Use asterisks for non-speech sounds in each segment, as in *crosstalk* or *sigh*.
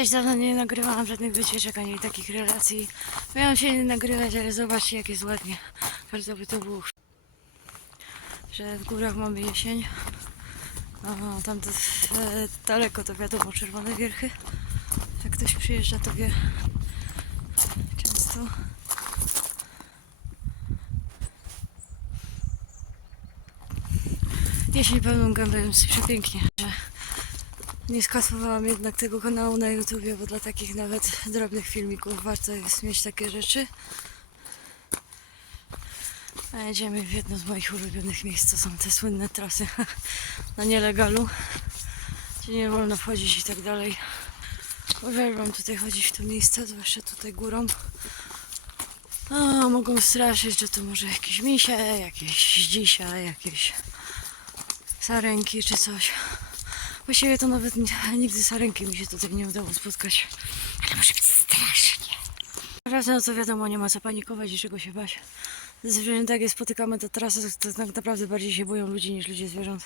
Cześć, dawno nie nagrywałam żadnych wycieczek ani takich relacji. Miałam się nie nagrywać, ale zobaczcie jak jest ładnie. Bardzo by to było. Że w górach mamy jesień. A tam to, e, daleko to wiadomo, czerwone wierchy. Jak ktoś przyjeżdża, to wie często. Jesień pełną gębę, jest przepięknie. Nie skasowałam jednak tego kanału na YouTubie, bo dla takich nawet drobnych filmików warto jest mieć takie rzeczy. A jedziemy w jedno z moich ulubionych miejsc, to są te słynne trasy *laughs* na nielegalu, gdzie nie wolno wchodzić i tak dalej. Uwielbiam tutaj chodzić w to miejsce, zwłaszcza tutaj górą. A, mogą straszyć, że to może jakieś misie, jakieś dzisia, jakieś sarenki czy coś. Właściwie to nawet nigdy sarenki mi się tutaj nie udało spotkać. Ale może być strasznie. Razem no to wiadomo, nie ma co panikować i czego się bać. Ze zwierzęta, jak spotykamy te trasy, to tak naprawdę bardziej się boją ludzi niż ludzie zwierząt.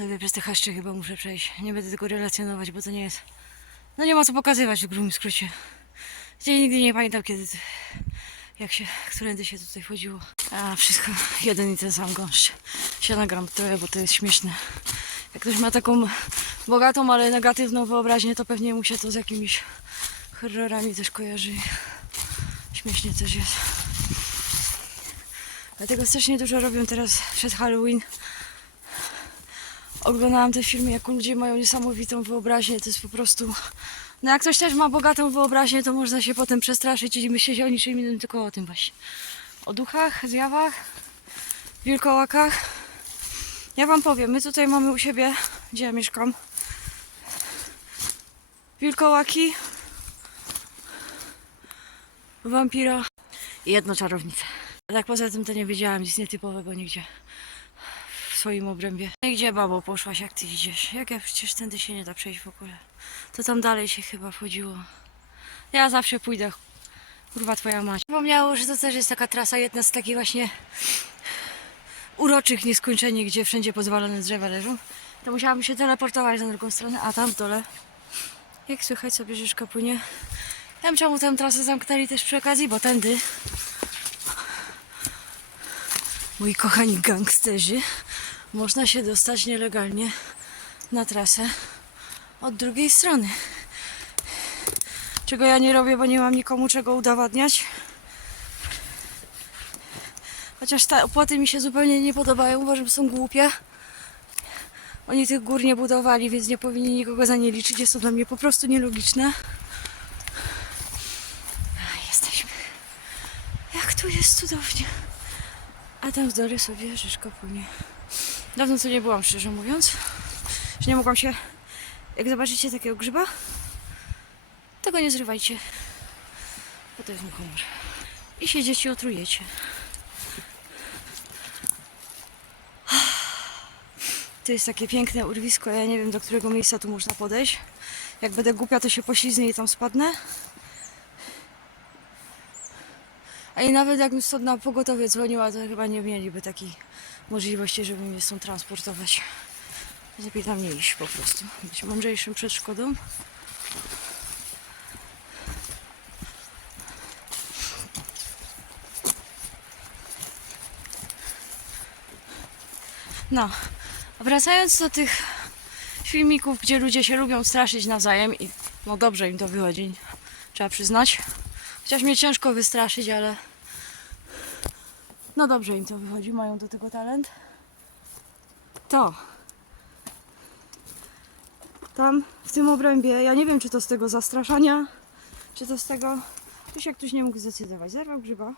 Sobie przez te chaszcze chyba muszę przejść. Nie będę tego relacjonować, bo to nie jest... No nie ma co pokazywać w grubym skrócie. Gdzie nigdy nie pamiętam kiedy... Jak się, którędy się tutaj wchodziło. A wszystko jeden i ten sam gąszcz. Się nagram trochę, bo to jest śmieszne. Jak ktoś ma taką bogatą, ale negatywną wyobraźnię, to pewnie mu się to z jakimiś horrorami też kojarzy. Śmiesznie też jest. Dlatego strasznie dużo robią teraz przed Halloween. Oglądałam te filmy, jak ludzie mają niesamowitą wyobraźnię. To jest po prostu... No jak ktoś też ma bogatą wyobraźnię, to można się potem przestraszyć i myśleć o niczym innym, tylko o tym właśnie. O duchach, zjawach, wilkołakach. Ja wam powiem, my tutaj mamy u siebie, gdzie ja mieszkam, wilkołaki, wampira i jedną czarownicę. Tak poza tym to nie wiedziałam nic nietypowego nigdzie w swoim obrębie. No gdzie babo poszłaś, jak ty idziesz? Jak ja przecież tędy się nie da przejść w ogóle. To tam dalej się chyba wchodziło. Ja zawsze pójdę. Kurwa twoja mać. Wspomniało, że to też jest taka trasa, jedna z takich właśnie uroczych nieskończenie, gdzie wszędzie pozwolone drzewa leżą. To musiałabym się teleportować na drugą stronę, a tam w dole. Jak słychać sobie rzeczka płynie. Ja wiem czemu tę trasę zamknęli też przy okazji, bo tędy moi kochani gangsterzy można się dostać nielegalnie na trasę od drugiej strony. Czego ja nie robię, bo nie mam nikomu czego udowadniać. Chociaż te opłaty mi się zupełnie nie podobają, uważam, że są głupie. Oni tych gór nie budowali, więc nie powinni nikogo za nie liczyć. Jest to dla mnie po prostu nielogiczne. Jesteśmy. Jak tu jest cudownie. A tam w dole sobie rzeczka płynie. Dawno tu nie byłam, szczerze mówiąc. Że nie mogłam się... Jak zobaczycie takiego grzyba, tego nie zrywajcie. Bo to jest muchomor. I się dzieci otrujecie. To jest takie piękne urwisko. Ja nie wiem, do którego miejsca tu można podejść. Jak będę głupia, to się poślizgnę i tam spadnę. A i nawet jakbym stąd na pogotowie dzwoniła, to chyba nie mieliby takiej możliwości, żeby mnie stąd transportować. Lepiej tam nie iść po prostu. Być mądrzejszym przed szkodą. No, wracając do tych filmików, gdzie ludzie się lubią straszyć nawzajem i no dobrze im to wychodzi, trzeba przyznać. Chociaż mnie ciężko wystraszyć, ale no dobrze im to wychodzi, mają do tego talent. To tam w tym obrębie, ja nie wiem czy to z tego zastraszania, czy to z tego, już jak ktoś nie mógł zdecydować, zerwał grzyba,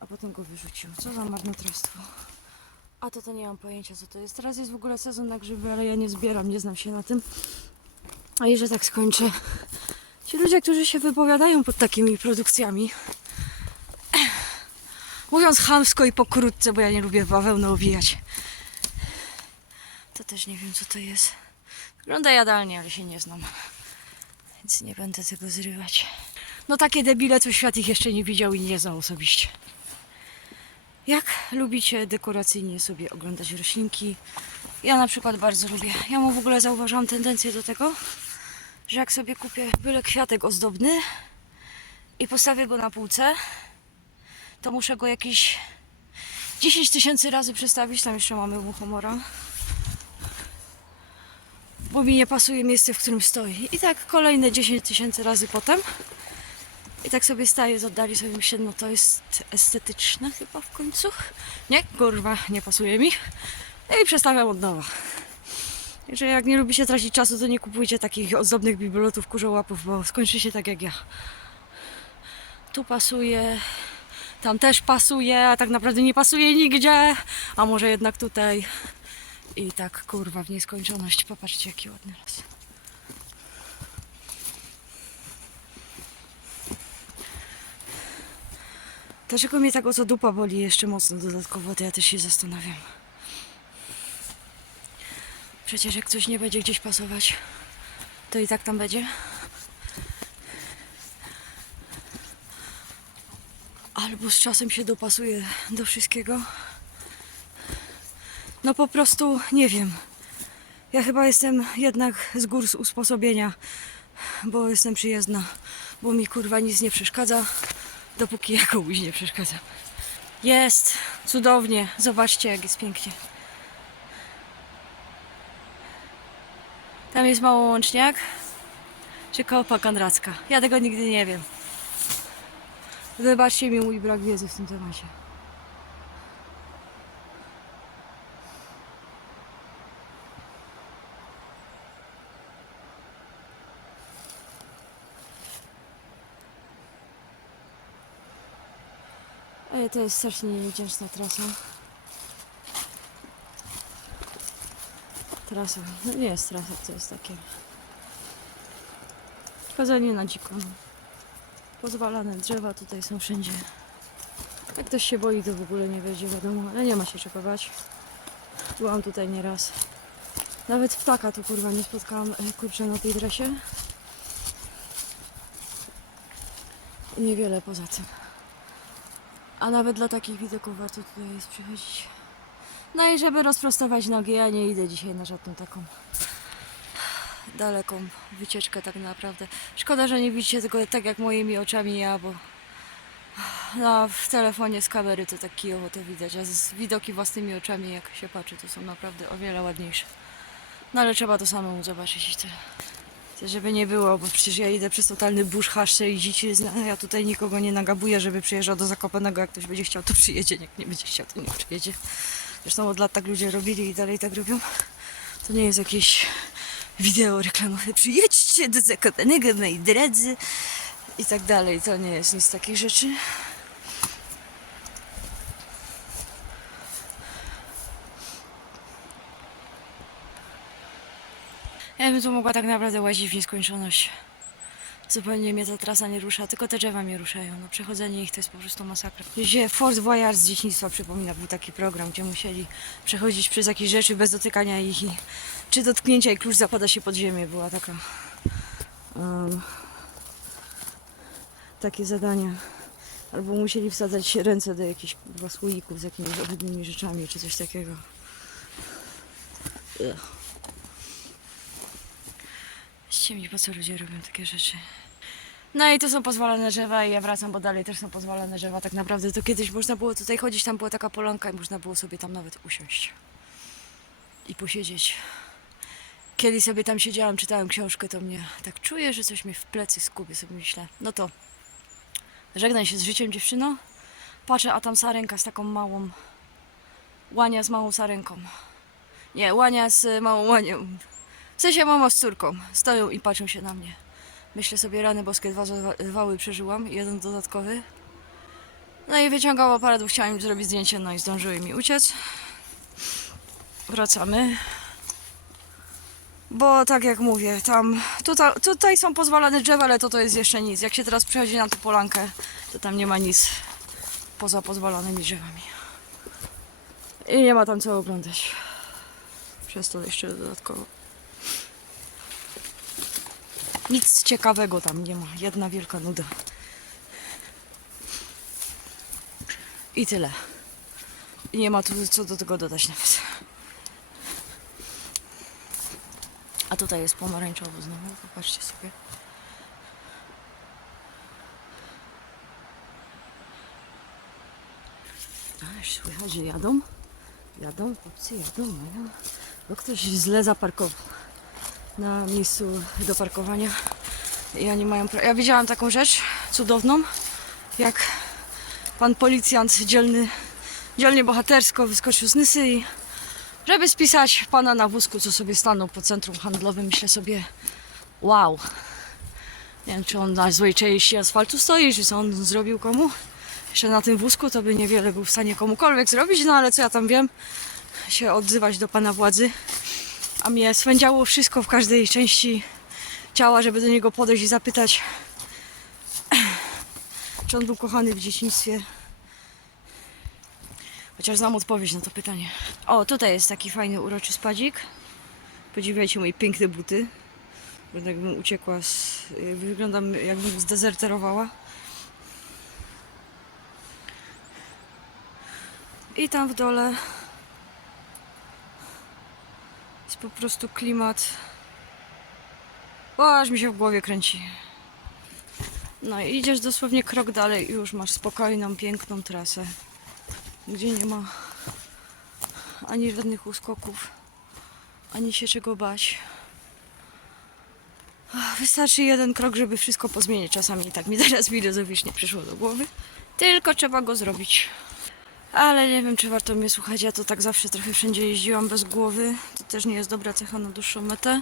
a potem go wyrzucił. Co za marnotrawstwo. A to to nie mam pojęcia co to jest. Teraz jest w ogóle sezon na grzyby, ale ja nie zbieram, nie znam się na tym. A i że tak skończę. Ci ludzie, którzy się wypowiadają pod takimi produkcjami, mówiąc chamsko i pokrótce, bo ja nie lubię bawełnę owijać, to też nie wiem co to jest. Wygląda jadalnie, ale się nie znam. Więc nie będę tego zrywać. No takie debile, co świat ich jeszcze nie widział i nie znał osobiście. Jak lubicie dekoracyjnie sobie oglądać roślinki? Ja na przykład bardzo lubię. Ja mam w ogóle zauważyłam tendencję do tego, że jak sobie kupię byle kwiatek ozdobny i postawię go na półce, to muszę go jakieś 10 tysięcy razy przestawić. Tam jeszcze mamy muchomora. Bo mi nie pasuje miejsce, w którym stoi. I tak kolejne 10 tysięcy razy potem. I tak sobie staję z oddali, sobie myślę, no to jest estetyczne chyba w końcu. Nie, kurwa, nie pasuje mi. No i przestawiam od nowa. Także jak nie lubicie tracić czasu, to nie kupujcie takich ozdobnych bibelotów kurzołapów, bo skończy się tak jak ja. Tu pasuje, tam też pasuje, a tak naprawdę nie pasuje nigdzie, a może jednak tutaj. I tak kurwa w nieskończoność. Popatrzcie jaki ładny las. Dlaczego mnie tak oto dupa boli jeszcze mocno dodatkowo, to ja też się zastanawiam. Przecież jak coś nie będzie gdzieś pasować, to i tak tam będzie. Albo z czasem się dopasuje do wszystkiego. No po prostu nie wiem. Ja chyba jestem jednak z gór z usposobienia, bo jestem przyjezdna, bo mi kurwa nic nie przeszkadza, dopóki ja komuś nie przeszkadzam. Jest cudownie, zobaczcie jak jest pięknie. Tam jest mało łączniak, czy kopa kandracka. Ja tego nigdy nie wiem. Wybaczcie mi mój brak wiedzy w tym temacie. Ale to jest strasznie niewdzięczna trasa. Trasa. No nie jest trasa, to jest takie. Chodzenie na dziko. Pozwalane drzewa tutaj są wszędzie. Jak ktoś się boi, to w ogóle nie będzie wiadomo, ale nie ma się czego bać. Byłam tutaj nieraz. Nawet ptaka tu kurwa nie spotkałam e, kurczę na tej dresie. Niewiele poza tym. A nawet dla takich widoków warto tutaj jest przychodzić. No i żeby rozprostować nogi, ja nie idę dzisiaj na żadną taką daleką wycieczkę tak naprawdę. Szkoda, że nie widzicie tego tak jak moimi oczami ja, bo no, w telefonie z kamery to tak kijowo to widać, a z widoki własnymi oczami jak się patrzy to są naprawdę o wiele ładniejsze. No ale trzeba to samemu zobaczyć i tyle. Żeby nie było, bo przecież ja idę przez totalny burz, haszcze i dzicizna. Ja tutaj nikogo nie nagabuję, żeby przyjeżdżał do Zakopanego. Jak ktoś będzie chciał, to przyjedzie. Jak nie będzie chciał, to nie przyjedzie. Zresztą od lat tak ludzie robili i dalej tak robią. To nie jest jakieś wideo reklamowe. Przyjedźcie do Zakopanego, moi drodzy. I tak dalej. To nie jest nic takich rzeczy. Ja bym tu mogła tak naprawdę łazić w nieskończoność. Zupełnie mnie ta trasa nie rusza, tylko te drzewa mnie ruszają. No, przechodzenie ich to jest po prostu masakra. Gdzie Fort Voyage z dzieciństwa przypomina, był taki program, gdzie musieli przechodzić przez jakieś rzeczy bez dotykania ich i czy dotknięcia i klucz zapada się pod ziemię. Była taka em, takie zadania. Albo musieli wsadzać ręce do jakichś słoików z jakimiś ohydnymi rzeczami, czy coś takiego. Ugh. Ściemni, po co ludzie robią takie rzeczy. No i to są pozwalane drzewa i ja wracam, bo dalej też są pozwalane drzewa. Tak naprawdę to kiedyś można było tutaj chodzić, tam była taka polanka i można było sobie tam nawet usiąść i posiedzieć. Kiedy sobie tam siedziałam, czytałem książkę, to mnie tak czuję, że coś mnie w plecy skubie, sobie myślę. No to żegnaj się z życiem dziewczyno. Patrzę, a tam sarenka z taką małą, łania z małą sarenką. Nie, łania z małą łanią. W sensie mama z córką. Stoją i patrzą się na mnie. Myślę sobie, rany boskie, dwa wały przeżyłam, jeden dodatkowy. No i wyciągał aparat, bo chciałam im zrobić zdjęcie, no i zdążyły mi uciec. Wracamy. Bo tak jak mówię, tam, tutaj, tutaj są pozwalane drzewa, ale to to jest jeszcze nic. Jak się teraz przechodzi na tę polankę, to tam nie ma nic poza pozwalonymi drzewami. I nie ma tam co oglądać. Przez to jeszcze dodatkowo. Nic ciekawego tam nie ma. Jedna wielka nuda. I tyle. Nie ma tu co do tego dodać nawet. A tutaj jest pomarańczowo znowu, popatrzcie sobie. A, już słychać, że jadą. Jadą, chłopcy jadą, no ja. Bo ktoś źle zaparkował na miejscu do parkowania. I oni mają. Ja widziałam taką rzecz cudowną, jak pan policjant dzielny, dzielnie bohatersko wyskoczył z Nysy i żeby spisać pana na wózku, co sobie stanął po centrum handlowym, myślę sobie, wow. Nie wiem, czy on na złej części asfaltu stoi, czy co on zrobił komu. Jeszcze na tym wózku to by niewiele był w stanie komukolwiek zrobić, no ale co ja tam wiem, się odzywać do pana władzy. A mnie swędziało wszystko w każdej części ciała, żeby do niego podejść i zapytać, czy on był kochany w dzieciństwie. Chociaż znam odpowiedź na to pytanie. O, tutaj jest taki fajny, uroczy spadzik. Podziwiajcie moje piękne buty. Jakbym uciekła z... Wyglądam jakbym zdezerterowała. I tam w dole jest po prostu klimat. O, aż mi się w głowie kręci. No i idziesz dosłownie krok dalej i już masz spokojną, piękną trasę, gdzie nie ma ani żadnych uskoków, ani się czego bać. Wystarczy jeden krok, żeby wszystko pozmienić. Czasami tak mi *laughs* teraz filozoficznie przyszło do głowy. Tylko trzeba go zrobić. Ale nie wiem, czy warto mnie słuchać. Ja to tak zawsze trochę wszędzie jeździłam bez głowy. To też nie jest dobra cecha na dłuższą metę.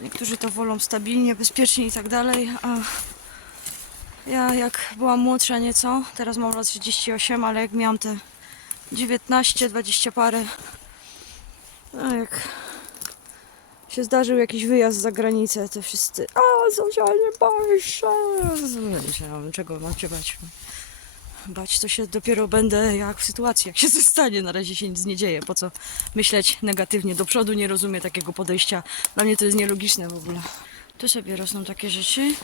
Niektórzy to wolą stabilnie, bezpiecznie i tak dalej. A ja jak byłam młodsza nieco, teraz mam lat 38, ale jak miałam te 19, 20 parę, no jak się zdarzył jakiś wyjazd za granicę, to wszyscy a nie boisz się. Myślałam, czego mam się bać. Bać to się dopiero będę jak w sytuacji, jak się coś stanie. Na razie się nic nie dzieje. Po co myśleć negatywnie do przodu? Nie rozumiem takiego podejścia. Dla mnie to jest nielogiczne w ogóle. Tu sobie rosną takie rzeczy.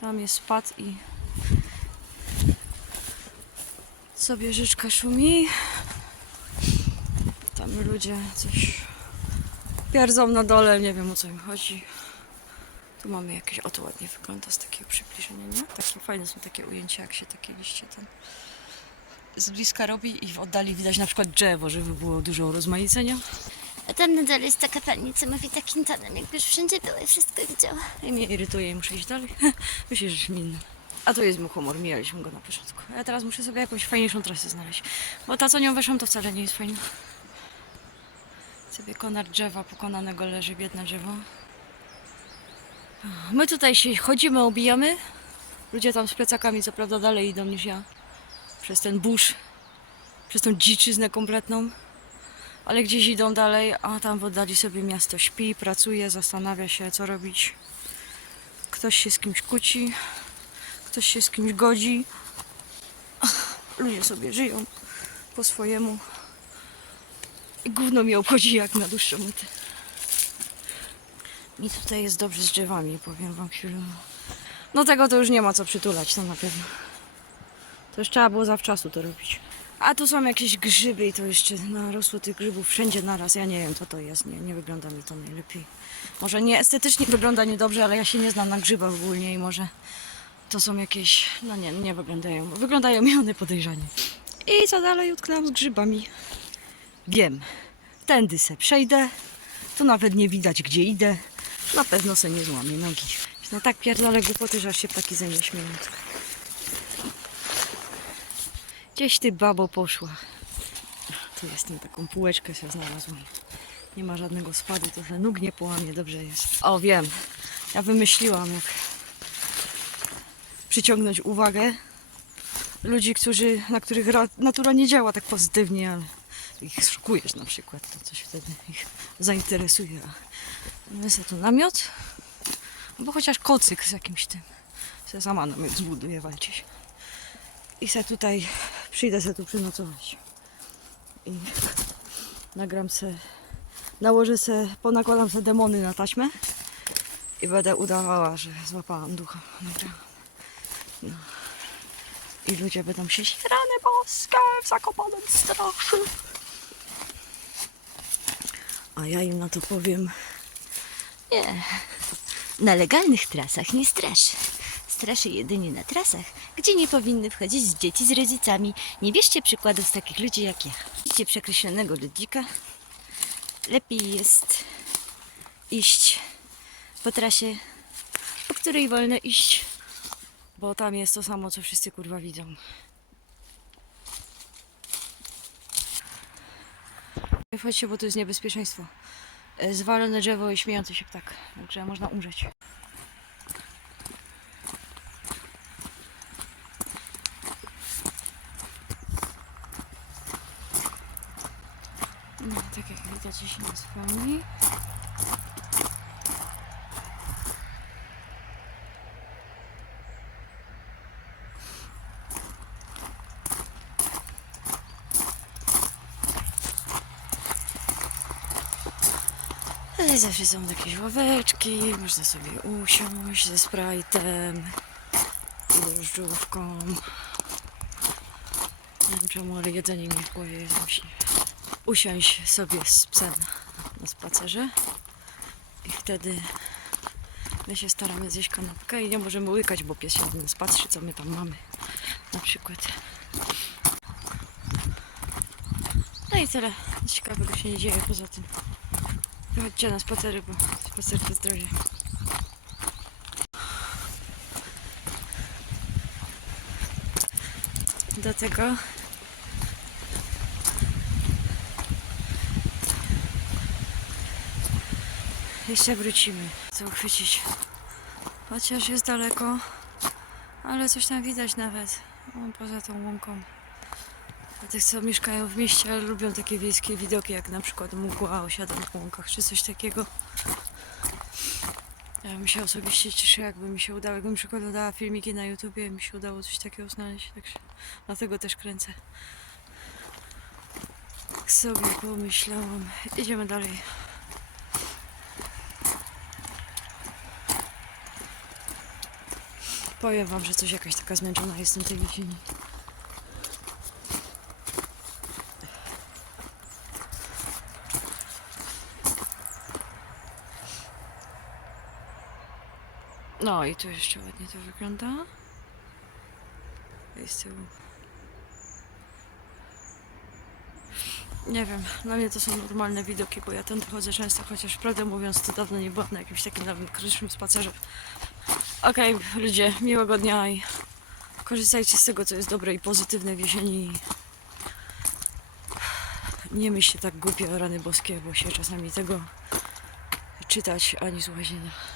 Tam jest spad i sobie rzeczka szumi. Tam ludzie coś pierdzą na dole, nie wiem o co im chodzi. Tu mamy jakieś, o to ładnie wygląda z takiego przybliżenia, nie? Takie fajne są takie ujęcia, jak się takie liście ten z bliska robi i w oddali widać na przykład drzewo, żeby było dużo rozmaicenia. A tam na dole jest taka pani, co mówi takim tonem, jakbyś wszędzie była i wszystko widziała. I mnie irytuje i muszę iść dalej. *laughs* Myślę, że minny. A to jest mój humor, mijaliśmy go na początku. A ja teraz muszę sobie jakąś fajniejszą trasę znaleźć. Bo ta, co nią weszłam, to wcale nie jest fajna. Sobie konar drzewa pokonanego leży, biedne drzewo. My tutaj się chodzimy, obijamy. Ludzie tam z plecakami, co prawda, dalej idą niż ja. Przez ten burz, przez tą dziczyznę kompletną. Ale gdzieś idą dalej, a tam w oddali sobie miasto śpi, pracuje, zastanawia się, co robić. Ktoś się z kimś kłóci, ktoś się z kimś godzi. Ludzie sobie żyją po swojemu. I gówno mnie obchodzi jak na dłuższą metę. Mi tutaj jest dobrze z drzewami, powiem wam chwilę. No tego to już nie ma co przytulać, to na pewno. To już trzeba było zawczasu to robić. A tu są jakieś grzyby i to jeszcze narosło tych grzybów wszędzie naraz. Ja nie wiem co to jest, nie, nie wygląda mi to najlepiej. Może nie estetycznie wygląda niedobrze, ale ja się nie znam na grzybach ogólnie i może to są jakieś, no nie, nie wyglądają. Wyglądają mi one podejrzanie. I co dalej utknęłam z grzybami? Wiem, tędy se przejdę, to nawet nie widać gdzie idę. Na pewno se nie złamię nogi. No tak pierdolę głupoty, że aż się ptaki ze mnie śmieją. Gdzieś ty babo poszła. Tu jestem taką półeczkę sobie znalazłam. Nie ma żadnego spadu, to że nóg nie połamie, dobrze jest. O, wiem. Ja wymyśliłam, jak przyciągnąć uwagę ludzi, którzy, na których ra- natura nie działa tak pozytywnie, ale ich szokujesz na przykład, to coś wtedy ich zainteresuje. Sobie tu namiot, albo chociaż kocyk z jakimś tym. Se sama namiot zbuduję, się. I se tutaj, przyjdę se tu przynocować. I nagram se, nałożę se, ponakładam se demony na taśmę i będę udawała, że złapałam ducha. No. I ludzie będą się rany boskie w zakopanym strachu. A ja im na to powiem, Nie. Na legalnych trasach nie straszy. Straszy jedynie na trasach, gdzie nie powinny wchodzić dzieci z rodzicami. Nie bierzcie przykładów z takich ludzi jak ja. Widzicie przekreślonego ludzika? Lepiej jest iść po trasie, po której wolno iść. bo tam jest to samo, co wszyscy kurwa widzą. Nie wchodźcie, bo to jest niebezpieczeństwo. E, Zwalone drzewo i śmiejący się ptak, także można umrzeć. No, tak jak widać, się nie spełni. Tutaj zawsze są jakieś ławeczki, można sobie usiąść ze sprite'em i drożdżówką. Nie wiem czemu, ale jedzenie mi w głowie jest musi usiąść sobie z psem na spacerze i wtedy my się staramy zjeść kanapkę i nie możemy łykać, bo pies się na nas co my tam mamy na przykład. No i tyle. Ciekawego się nie dzieje poza tym. Chodźcie na spacery, bo spacer to zdrowie. Do tego jeszcze wrócimy. Co uchwycić. Chociaż jest daleko, ale coś tam widać nawet. Poza tą łąką. Tych, co mieszkają w mieście, ale lubią takie wiejskie widoki, jak na przykład mgła osiadam w łąkach, czy coś takiego. Ja bym się osobiście cieszę, jakby mi się udało, jakbym przykładała filmiki na YouTubie, mi się udało coś takiego znaleźć, także dlatego też kręcę. Tak sobie pomyślałam. Idziemy dalej. Powiem wam, że coś jakaś taka zmęczona jestem tej jesieni. No i tu jeszcze ładnie to wygląda. I z. Nie wiem, dla mnie to są normalne widoki, bo ja tam chodzę często, chociaż prawdę mówiąc to dawno nie byłam na jakimś takim nowym kryszym spacerze. Okej, ludzie, miłego dnia i korzystajcie z tego, co jest dobre i pozytywne w jesieni. Nie myślcie tak głupio o rany boskie, bo się czasami tego czytać ani słuchać nie.